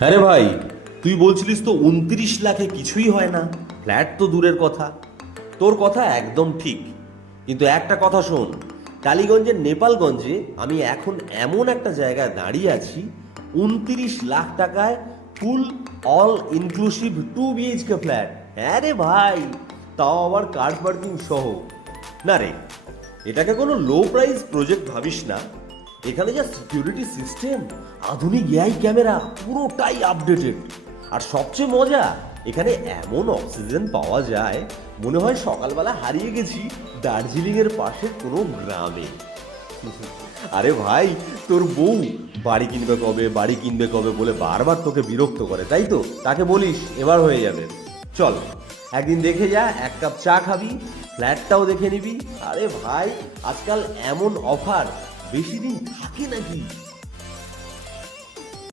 হ্যাঁ রে ভাই, তুই বলছিলিস তো 29 লাখে কিছুই হয় না, ফ্ল্যাট তো দূরের কথা। তোর কথা একদম ঠিক, কিন্তু একটা কথা শোন, টালিগঞ্জের নেপালগঞ্জে আমি এখন এমন একটা জায়গায় দাঁড়িয়ে আছি, 29 লাখ টাকায় ফুল অল ইনক্লুসিভ 2 BHK ফ্ল্যাট। হ্যাঁ রে ভাই, তাও আবার কার পার্কিং সহ। না রে, এটাকে কোনো লো প্রাইস প্রজেক্ট ভাবিস না। এখানে যা সিকিউরিটি সিস্টেম, আধুনিক এআই ক্যামেরা, পুরোটাই আপডেটেড। আর সবচেয়ে মজা, এখানে এমন অক্সিজেন পাওয়া যায় মনে হয় সকালবেলা হারিয়ে গেছি দার্জিলিং এর পাশের কোনো গ্রামে। আরে ভাই, তোর বউ বাড়ি কিনবে কবে, বাড়ি কিনবে কবে বলে বারবার তোকে বিরক্ত করে, তাই তো? তাকে বলিস এবার হয়ে যাবে। চল একদিন দেখে যা, 1 কাপ চা খাবি, ফ্ল্যাটটাও দেখে নিবি। আরে ভাই, আজকাল এমন অফার বেশি দিন থাকে নাকি?